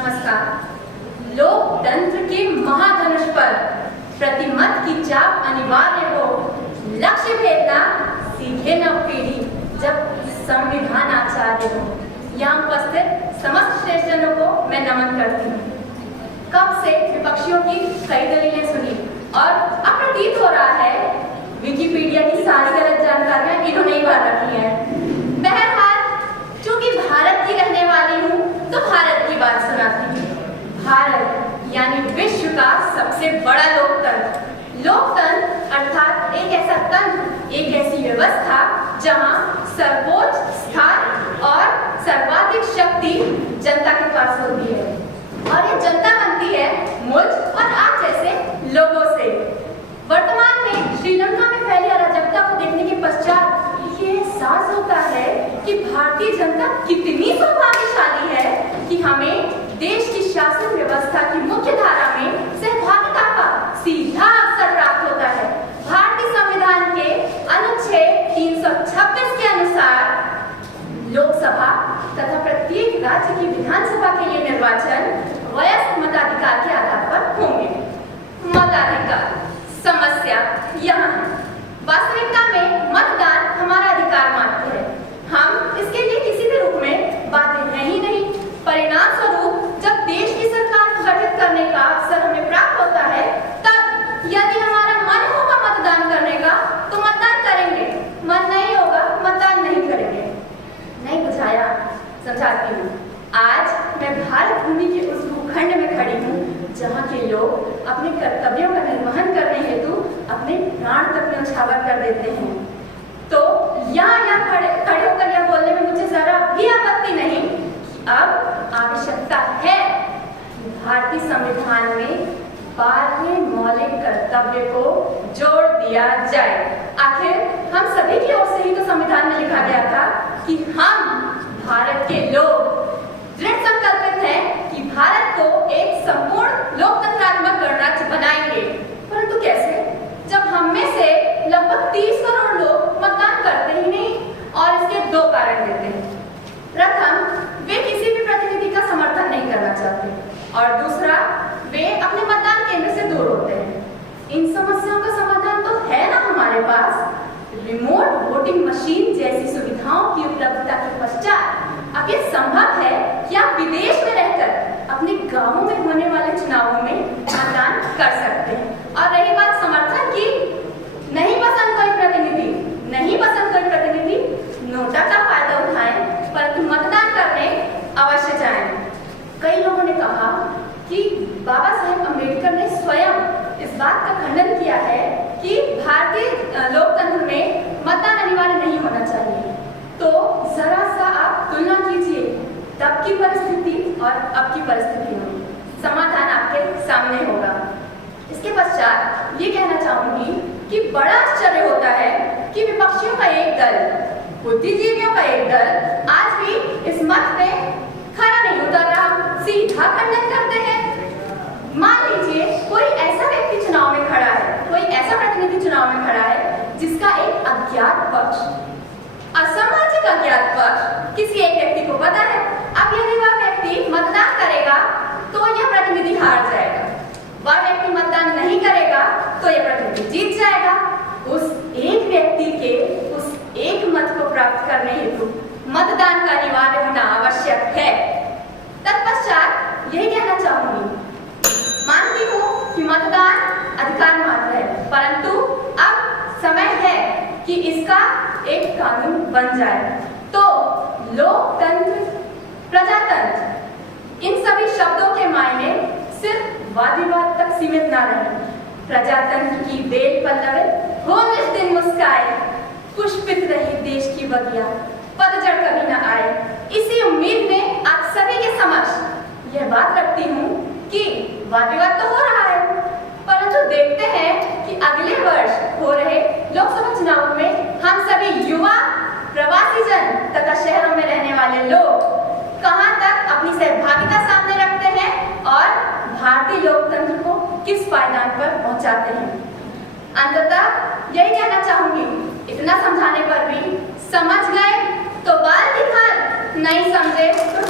नमस्कार। लोकतंत्र के महाधनुष पर प्रतिमत की चाप अनिवार्य हो, लक्ष्य भेदना सीधे न पीढ़ी जब संविधान आचार्य हो। यहाँ उपस्थित समस्त श्रेष्ठजनों को मैं नमन करती हूँ। कब से विपक्षियों की कई दलीलें सुनी और अब प्रतीत हो रहा है विकिपीडिया की सारी गलत जानकारियां इन्होंने ही बात रखी है। बहरहाल चूंकि भारत की रहने वाली हूँ तो भारत की बात सुनाती हूँ। भारत यानी विश्व का सबसे बड़ा लोकतंत्र। लोकतंत्र अर्थात एक ऐसा तंत्र, एक ऐसी व्यवस्था जहाँ सर्वोच्च स्थान और सर्वाधिक शक्ति जनता के पास होती है और ये जनता बनती है मुझ और आप जैसे लोगों से। वर्तमान में श्रीलंका में फैली अराजकता को देखने के पश्चात ये एहसास होता है कि भारतीय जनता कितनी सौभाग्यशाली है कि हमें देश की शासन व्यवस्था की मुख्य धारा में सहभागिता का सीधा अवसर प्राप्त होता है। भारतीय संविधान के अनुच्छेद 326 के अनुसार लोकसभा तथा प्रत्येक राज्य की विधानसभा के लिए निर्वाचन वयस्क मताधिकार के आधार पर होंगे। मताधिकार समस्या यहाँ है। वास्तविकता में मतदान हमारा अधिकार मात्र है। हम इसके लिए किसी भी रूप में बाध्य हैं ही नहीं। परिणाम स्वरूप जब देश की सरकार गठित करने का अवसर हमें प्राप्त होता है, तब यदि हमारा मन होगा मतदान करने का तो मतदान करेंगे, मन नहीं होगा मतदान नहीं करेंगे। नहीं बुझाया? समझाती हूँ। आज मैं भारत भूमि के उस भूखंड में खड़ी हूँ जहाँ के लोग अपने कर्तव्यों का निर्वहन करने हेतु अपने प्राण तक न्यौछावर कर देते हैं। तो यहाँ खड़े होकर यह बोलने में मुझे जरा भी आपत्ति नहीं कि अब आवश्यकता है कि भारतीय संविधान में 12वें मौलिक कर्तव्य को जोड़ दिया जाए। आखिर हम सभी की ओर से ही तो संविधान में लिखा गया था कि हम भारत के लोग दृढ़ संकल्पित हैं कि भारत को एक संपूर्ण लोकतंत्रात्मक गणराज्य बनाएंगे। परंतु कैसे, जब हम में से लगभग 30 करोड़ लोग मतदान करते ही नहीं और इसके दो कारण देते हैं। प्रथम, वे किसी भी प्रतिनिधि का समर्थन नहीं करना चाहते और दूसरा, वे अपने मतदान केंद्र से दूर होते हैं। इन समस्याओं का समाधान तो है ना हमारे पास। रिमोट वोटिंग मशीन जैसी सुविधाओं की उपलब्धता के पश्चात अब यह संभव है कि आप विदेश में रहकर अपने गांवों में होने वाले चुनावों में मतदान कर सकते हैं। और रही बात समर्थन की, नहीं पसंद कोई प्रतिनिधि, नोटा का फायदा उठाएं परंतु मतदान करने अवश्य जाएं। कई लोगों ने कहा कि बाबा साहेब अम्बेडकर ने स्वयं इस बात का खंडन किया है कि भारतीय लोकतंत्र में मतदान अनिवार्य नहीं होना चाहिए। तो जरा सा आप तुलना कीजिए तब की परिस्थिति और अब की परिस्थिति में, समाधान आपके सामने होगा। इसके पश्चात ये कहना चाहूंगी कि बड़ा आश्चर्य होता है कि विपक्षियों का एक दल, बुद्धिजीवियों का एक दल आज भी इस मत पे खरा नहीं उतर रहा, सीधा खंडन करते हैं। मान लीजिए कोई ऐसा व्यक्ति चुनाव में खड़ा है, कोई ऐसा प्रतिनिधि चुनाव में खड़ा है जिसका एक अज्ञात पक्ष, असामाजिक अज्ञात पक्ष किसी एक व्यक्ति को पता है। अब यदि वह व्यक्ति मतदान करेगा तो यह प्रतिनिधि हार जाएगा, वह व्यक्ति मतदान नहीं करेगा तो यह प्रतिनिधि जीत जाएगा। उस एक व्यक्ति के उस एक मत को प्राप्त करने हेतु मतदान का अनिवार्य होना आवश्यक है। तत्पश्चात यही कहना चाहूंगी, मानती हूँ कि मतदान अधिकार मात्र है, परंतु अब समय है कि इसका एक कानून बन जाए। तो लोकतंत्र, प्रजातंत्र, इन सभी शब्दों के मायने सिर्फ वाद विवाद तक सीमित ना रहे। प्रजातंत्र की बेल पल्लवित हो निज दिन मुस्काए, पुष्पित रही देश की बगिया, पतझड़ कभी न आए। इसी उम्मीद में आप सभी के समक्ष यह बात रखती हूँ कि वाद विवाद तो हो रहा है, परंतु देखते हैं कि अगले वर्ष हो रहे लोकसभा चुनाव में हम सभी युवा, प्रवासी जन तथा शहरों में रहने वाले लोग कहां तक अपनी सहभागिता सामने रखते हैं और भारतीय लोकतंत्र को किस पायदान पर पहुंचाते हैं। अंततः यही कहना चाहूंगी, इतना समझाने पर भी समझ गए तो बाल दिखाएं, नहीं समझे तो